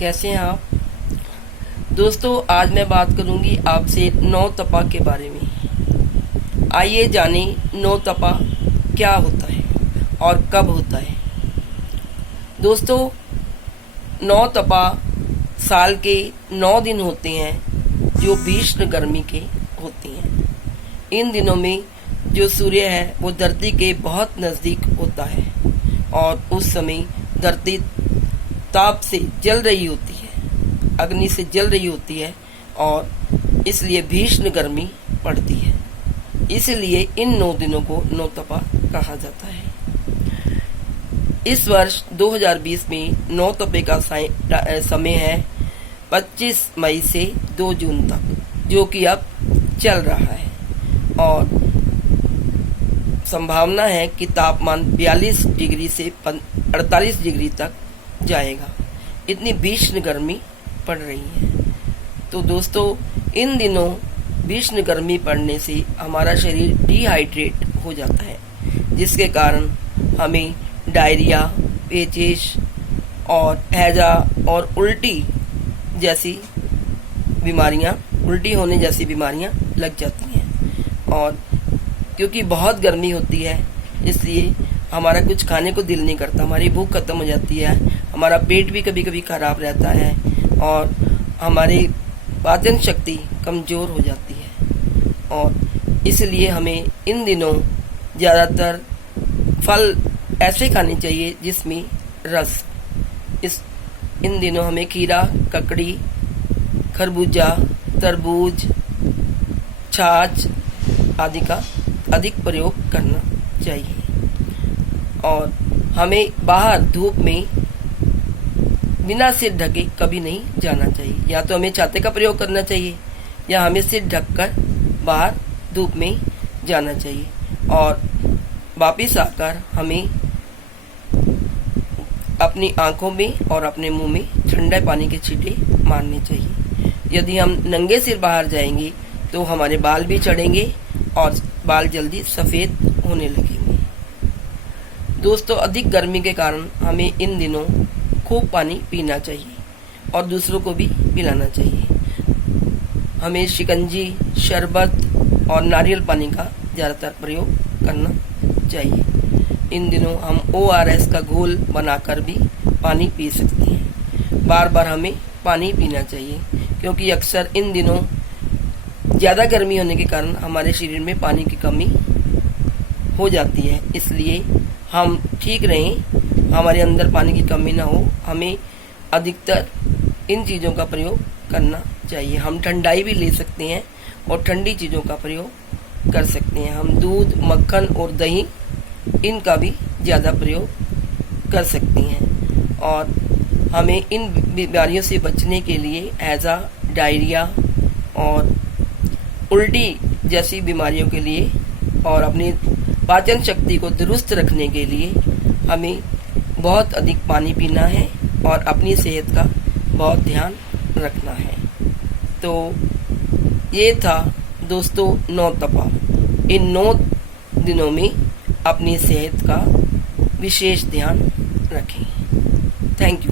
कैसे हैं आप दोस्तों। आज मैं बात करूंगी आपसे नौ तपा के बारे में। आइए जाने नौ तपा क्या होता है और कब होता है। दोस्तों, नौ तपा साल के 9 दिन होते हैं जो भीषण गर्मी के होते हैं। इन दिनों में जो सूर्य है वो धरती के बहुत नज़दीक होता है और उस समय धरती ताप से जल रही होती है, अग्नि से जल रही होती है और इसलिए भीषण गर्मी पड़ती है। इसलिए इन 9 दिनों को नौ तपा कहा जाता है। इस वर्ष 2020 में नौ तपे का समय है 25 मई से 2 जून तक, जो कि अब चल रहा है और संभावना है कि तापमान 42 डिग्री से 48 डिग्री तक जाएगा। इतनी भीषण गर्मी पड़ रही है। तो दोस्तों, इन दिनों भीषण गर्मी पड़ने से हमारा शरीर डिहाइड्रेट हो जाता है, जिसके कारण हमें डायरिया, पेचिश और हैजा और उल्टी होने जैसी बीमारियां लग जाती हैं। और क्योंकि बहुत गर्मी होती है इसलिए हमारा कुछ खाने को दिल नहीं करता, हमारी भूख खत्म हो जाती है, हमारा पेट भी कभी कभी खराब रहता है और हमारी पाचन शक्ति कमज़ोर हो जाती है। और इसलिए हमें इन दिनों ज़्यादातर फल ऐसे खाने चाहिए जिसमें रस। इन दिनों हमें खीरा, ककड़ी, खरबूजा, तरबूज, छाछ आदि का अधिक प्रयोग करना चाहिए। और हमें बाहर धूप में बिना सिर ढके कभी नहीं जाना चाहिए। या तो हमें छाते का प्रयोग करना चाहिए या हमें सिर ढककर बाहर धूप में जाना चाहिए। और वापिस आकर हमें अपनी आंखों में और अपने मुंह में ठंडे पानी के छींटे मारने चाहिए। यदि हम नंगे सिर बाहर जाएंगे तो हमारे बाल भी चढ़ेंगे और बाल जल्दी सफ़ेद होने लगेंगे। दोस्तों, अधिक गर्मी के कारण हमें इन दिनों खूब पानी पीना चाहिए और दूसरों को भी पिलाना चाहिए। हमें शिकंजी, शरबत और नारियल पानी का ज़्यादातर प्रयोग करना चाहिए। इन दिनों हम ORS का घोल बनाकर भी पानी पी सकते हैं। बार बार हमें पानी पीना चाहिए क्योंकि अक्सर इन दिनों ज़्यादा गर्मी होने के कारण हमारे शरीर में पानी की कमी हो जाती है। इसलिए हम ठीक रहें, हमारे अंदर पानी की कमी ना हो, हमें अधिकतर इन चीज़ों का प्रयोग करना चाहिए। हम ठंडाई भी ले सकते हैं और ठंडी चीज़ों का प्रयोग कर सकते हैं। हम दूध, मक्खन और दही इनका भी ज़्यादा प्रयोग कर सकते हैं। और हमें इन बीमारियों से बचने के लिए हैजा, डायरिया और उल्टी जैसी बीमारियों के लिए और अपनी पाचन शक्ति को दुरुस्त रखने के लिए हमें बहुत अधिक पानी पीना है और अपनी सेहत का बहुत ध्यान रखना है। तो ये था दोस्तों नौ तपा। इन 9 दिनों में अपनी सेहत का विशेष ध्यान रखें। Thank you.